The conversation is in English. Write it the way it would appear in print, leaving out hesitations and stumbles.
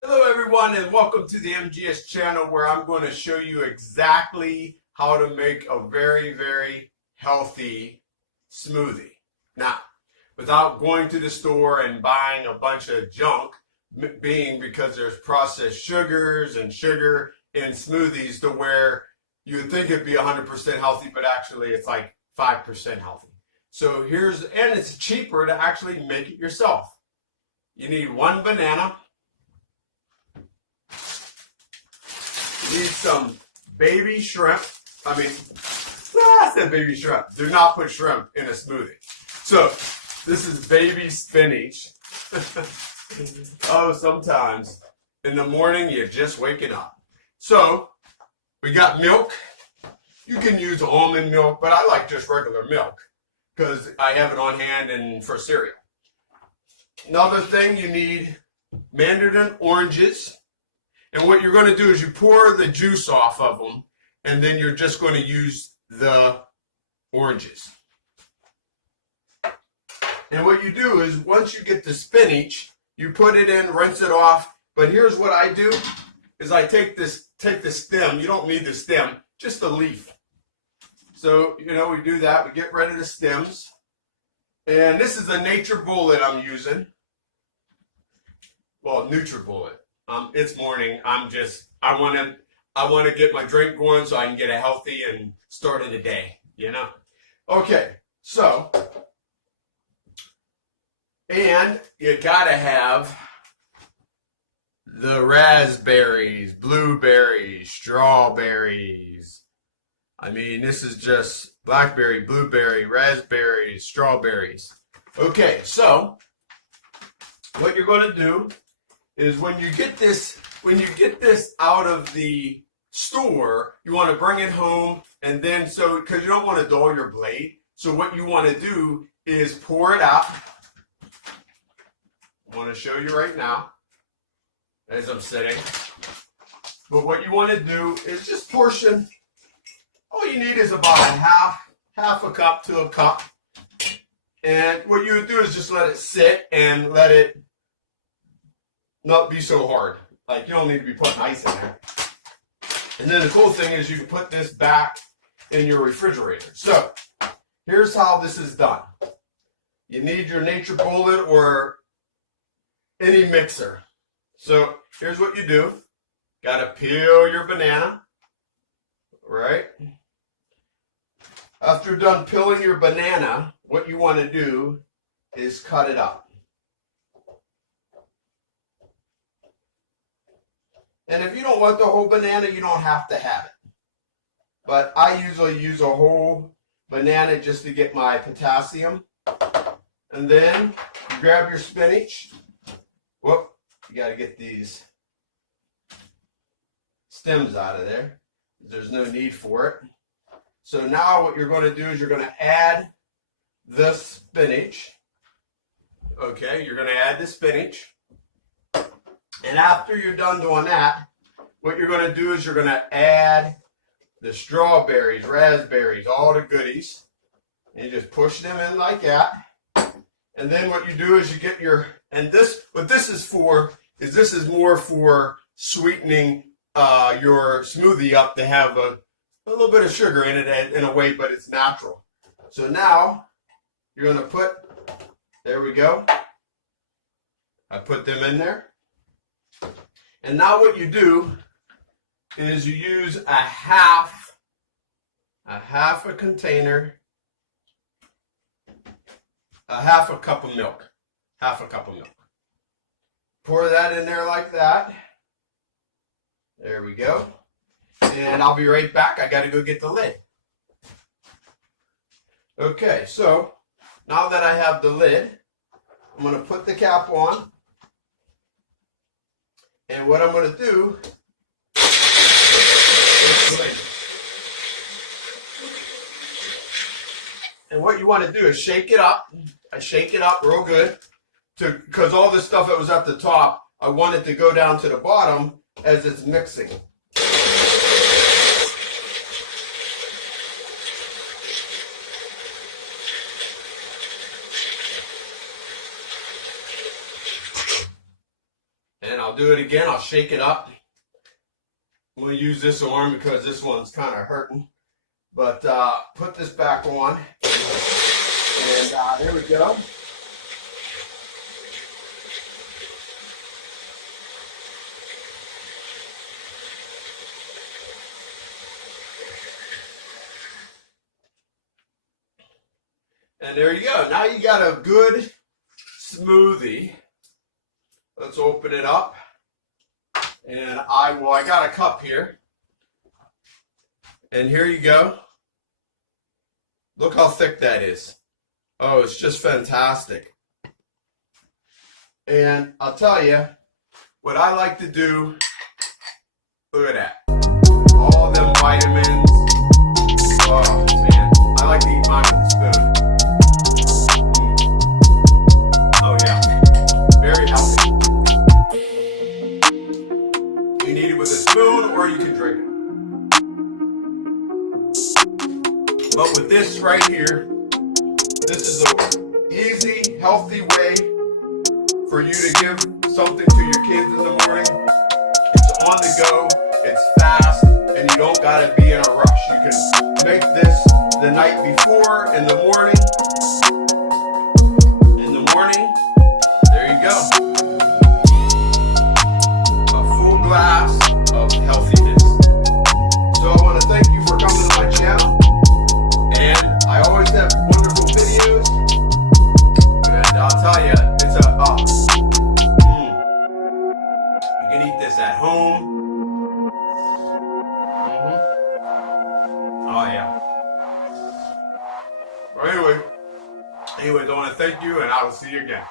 Hello everyone and welcome to the MGS channel where I'm going to show you exactly how to make a very healthy smoothie. Now, without going to the store and buying a bunch of junk, being because there's processed sugars and sugar in smoothies to where you would think it'd be 100% healthy, but actually it's like 5% healthy. So and it's cheaper to actually make it yourself. You need one banana. You need some baby shrimp. I said baby shrimp. Do not put shrimp in a smoothie. So, this is baby spinach. Oh, sometimes in the morning you're just waking up. So, we got milk. You can use almond milk, but I like just regular milk because I have it on hand and for cereal. Another thing, you need Mandarin oranges. And what you're going to do is you pour the juice off of them, and then you're just going to use the oranges. And what you do is once you get the spinach, you put it in, rinse it off. But here's what I do, is I take the stem. You don't need the stem, just the leaf. So, we do that. We get rid of the stems. And this is a NutriBullet I'm using. Well, NutriBullet. It's morning. I want to get my drink going so I can get a healthy and start of the day, Okay, so, and you gotta have the raspberries, blueberries, strawberries. This is just blackberry, blueberry, raspberries, strawberries. Okay, so, what you're going to do is when you get this out of the store, you want to bring it home, and then because you don't want to dull your blade, so what you want to do is pour it out. I want to show you right now as I'm sitting. But what you want to do is just portion. All you need is about half a cup to a cup. And what you would do is just let it sit and let it not be so hard. Like, you don't need to be putting ice in there. And then the cool thing is you can put this back in your refrigerator. So, here's how this is done. You need your NutriBullet or any mixer. So, here's what you do. Got to peel your banana. Right? After you're done peeling your banana, what you want to do is cut it up. And if you don't want the whole banana, you don't have to have it. But I usually use a whole banana just to get my potassium. And then you grab your spinach. Whoop, you got to get these stems out of there. There's no need for it. So now what you're going to do is you're going to add the spinach. Okay, you're going to add the spinach. And after you're done doing that, what you're going to do is you're going to add the strawberries, raspberries, all the goodies. And you just push them in like that. And then what you do is you get what this is for, is this is more for sweetening your smoothie up to have a little bit of sugar in it in a way, but it's natural. So now, you're going to there we go. I put them in there. And now what you do is you use a half a container, half a cup of milk. Pour that in there like that. There we go. And I'll be right back. I got to go get the lid. Okay, so now that I have the lid, I'm going to put the cap on. And what I'm going to do is and what you want to do is shake it up. I shake it up real good because all this stuff that was at the top, I want it to go down to the bottom as it's mixing. I'll do it again. I'll shake it up. I'm going to use this arm because this one's kind of hurting. But put this back on. And there we go. And there you go. Now you got a good smoothie. Let's open it up. And I got a cup here. And here you go. Look how thick that is. Oh, it's just fantastic. And I'll tell you, what I like to do, look at that. All them vitamins. Oh, man. I like to eat mine with a spoon. Oh, yeah. Very healthy. You need it with a spoon or you can drink it. But with this right here, this is an easy, healthy way for you to give something to your kids in the morning. It's on the go, it's fast, and you don't gotta be in a rush. You can make this the night before, in the morning. There you go. A full glass of healthiness. So I want to thank you for coming to my channel. And I always have wonderful videos. And I'll tell you, it's you can eat this at home. Oh yeah. Well, anyways, I want to thank you, and I will see you again.